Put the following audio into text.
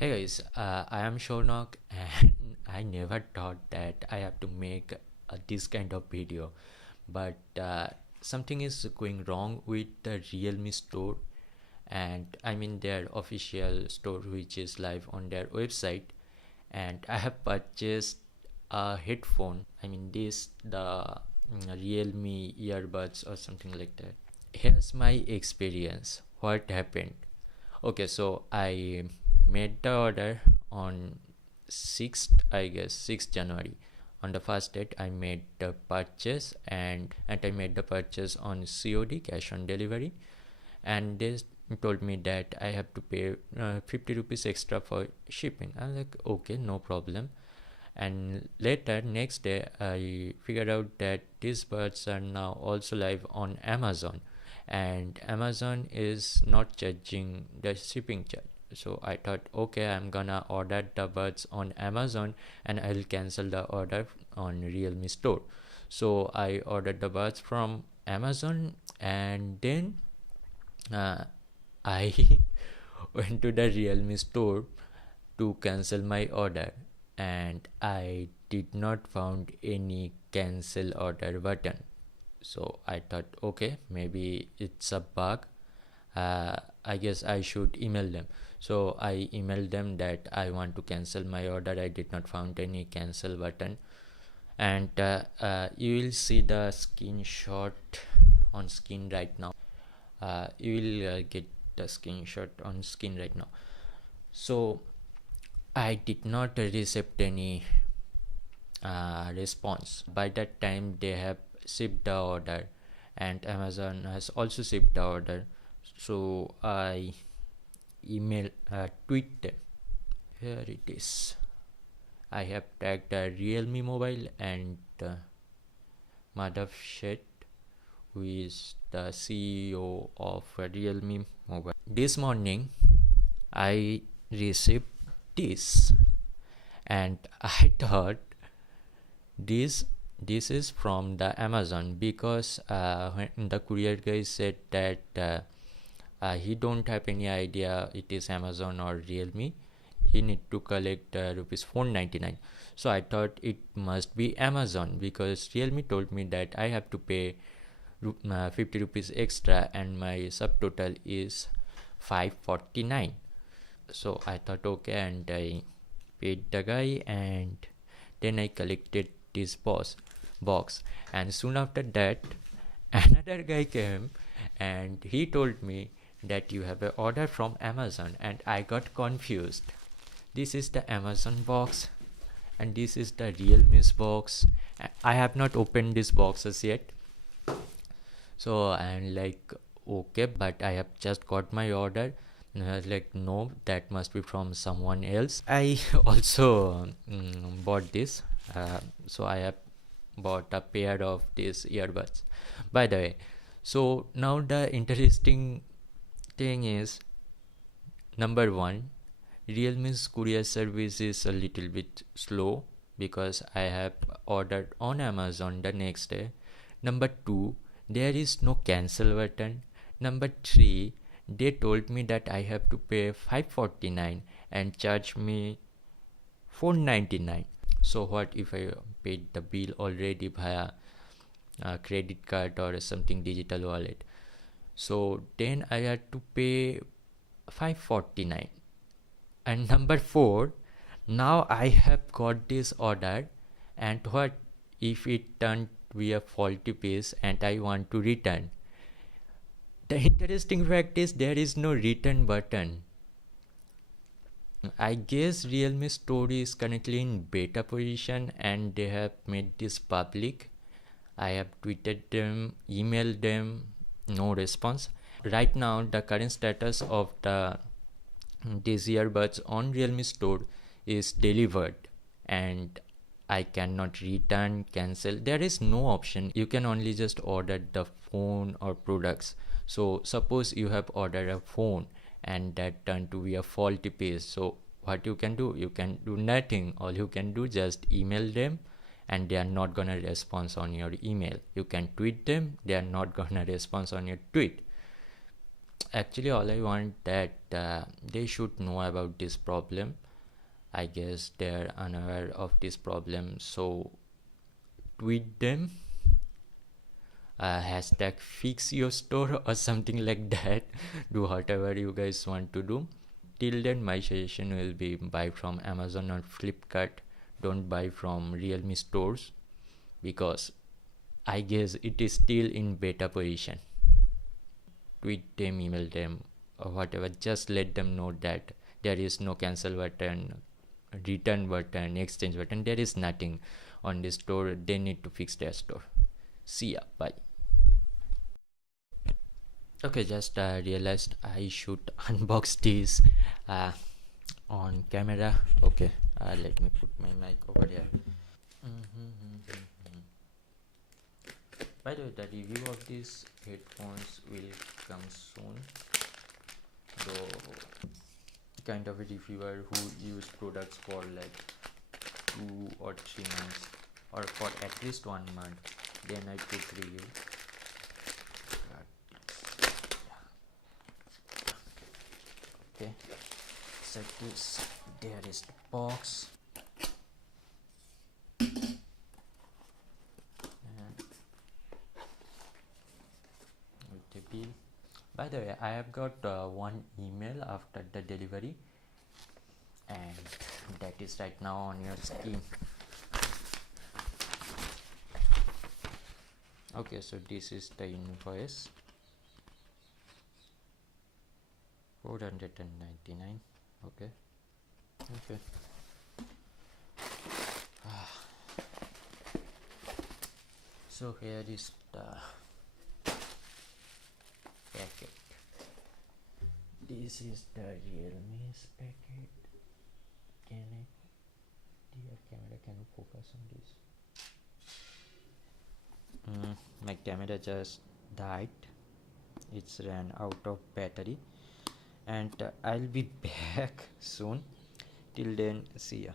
Hey guys, I am Sounak and I never thought that I have to make this kind of video, but something is going wrong with the RealMe store, and I mean their official store which is live on their website. And I have purchased a headphone. I mean the RealMe earbuds or something like that. Here's my experience. What happened? Okay, so I made the order on 6th, I guess, 6th January. On the first date, I made the purchase and I made the purchase on COD, cash on delivery. And they told me that I have to pay 50 rupees extra for shipping. I'm like, okay, no problem. And later, next day, I figured out that these birds are now also live on Amazon, and Amazon is not charging the shipping charge. So I thought, okay, I'm gonna order the birds on Amazon and I'll cancel the order on RealMe Store. So I ordered the birds from Amazon, and then uh, I went to the RealMe Store to cancel my order, and I did not found any cancel order button. So I thought, okay, maybe it's a bug. I guess I should email them. So I emailed them that I want to cancel my order. I did not found any cancel button, and you will see the screenshot on screen right now. You will get the screenshot on screen right now. So I did not receive any response. By that time, they have shipped the order, and Amazon has also shipped the order. So I tweet them. Here it is. I have tagged a RealMe mobile and Madhav Sheth, who is the CEO of RealMe mobile. This morning, I received this, and I thought this is from the Amazon, because when the courier guy said that he don't have any idea it is Amazon or RealMe, he need to collect rupees 499. So I thought it must be Amazon, because RealMe told me that I have to pay 50 rupees extra and my subtotal is 549. So I thought, okay, and I paid the guy, and then I collected this box. And soon after that, another guy came and he told me that you have an order from Amazon, and I got confused. This is the Amazon box and this is the RealMe's box. I have not opened these boxes yet. So I'm like, okay, but I have just got my order. And I was like, no, that must be from someone else. I also bought this. So I have bought a pair of these earbuds, by the way. So now the interesting thing is, number one, RealMe's courier service is a little bit slow because I have ordered on Amazon the next day. Number two, there is no cancel button. Number three, they told me that I have to pay 549 and charge me 499. So what if I paid the bill already via a credit card or something digital wallet? So then I had to pay 549. And number four, now I have got this order, and what if it turned be a faulty piece and I want to return? The interesting fact is there is no return button. I guess RealMe Store is currently in beta position and they have made this public. I have tweeted them, emailed them, no response. Right now, the current status of these earbuds on RealMe Store is delivered, and I cannot return, cancel. There is no option. You can only just order the phone or products. So suppose you have ordered a phone and that turned to be a faulty piece. So what you can do? You can do nothing. All you can do, just email them, and they are not gonna respond on your email. You can tweet them. They are not gonna respond on your tweet. Actually, all I want that they should know about this problem. I guess they're unaware of this problem, so tweet them, hashtag fix your store or something like that. Do whatever you guys want to do. Till then, my suggestion will be buy from Amazon or Flipkart. Don't buy from RealMe stores, because I guess it is still in beta position. Tweet them, email them, or whatever. Just let them know that there is no cancel button, return button, exchange button. There is nothing on this store. They need to fix their store. See ya. Bye. Okay, just realized I should unbox this uh, on camera. Okay, let me put my mic over here. By the way, the review of these headphones will come soon. Though, kind of a reviewer who use products for like 2 or 3 months, or for at least 1 month, then I could review. Okay, so this, there is the box. With the bill. By the way, I have got one email after the delivery, and that is right now on your screen. Okay, so this is the invoice, 499. Okay. So here is the packet. This is the RealMe packet. Dear camera, can you focus on this? My camera just died. It's ran out of battery, and I'll be back soon. Till then, see ya.